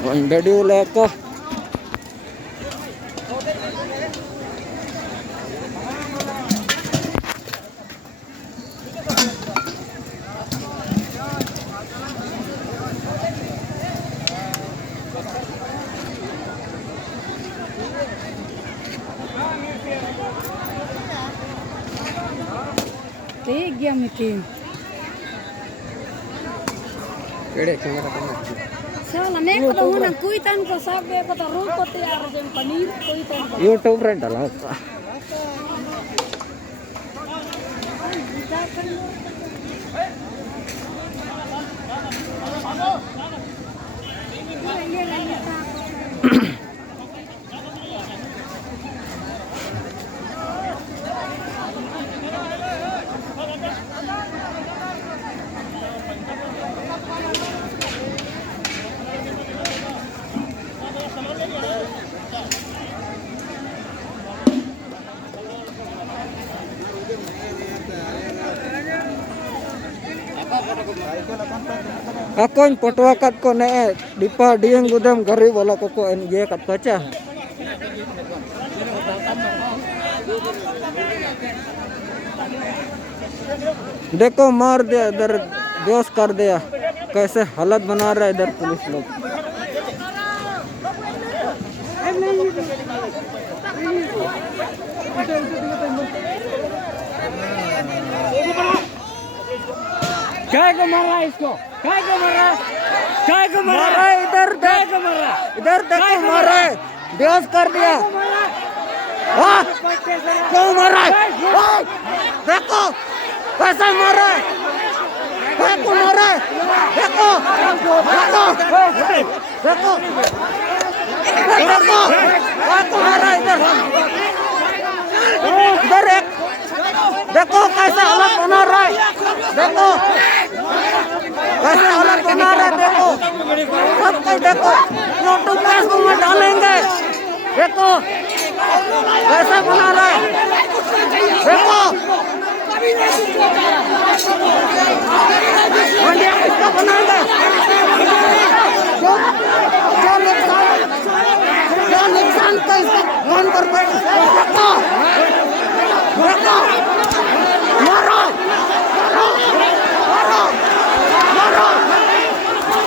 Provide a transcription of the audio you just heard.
Wandadi uleko. ठीक गया meeting केड़े कैमरा करना साला ने को होना कोई तन को सब को तो रूप को तैयार जन पनीर कोई तन को यूट्यूब रे डाला Aku yang potwa kat ko ne dipa dieng gudam gari wala koko NG kat kaca. देखो मार दिया इधर बेहोश कर दिया कैसे हालत बना रहा है इधर पुलिस लोग क्या को मारा इसको क्या को मारा इधर देखो मारा है बेहोश कर दिया हाँ क्यों मारा है देखो कैसे मारा है देखो मारा है देखो मारा इधर एक देखो कैसे हालत बना रहा है देखो कैसे हालत बना रहा है देखो सब कुछ देखो यूट्यूब फेसबुक में डालेंगे देखो कैसे बना रहा है देखो इंडिया किसका बनाएगा जो नुकसान का इसका मान कर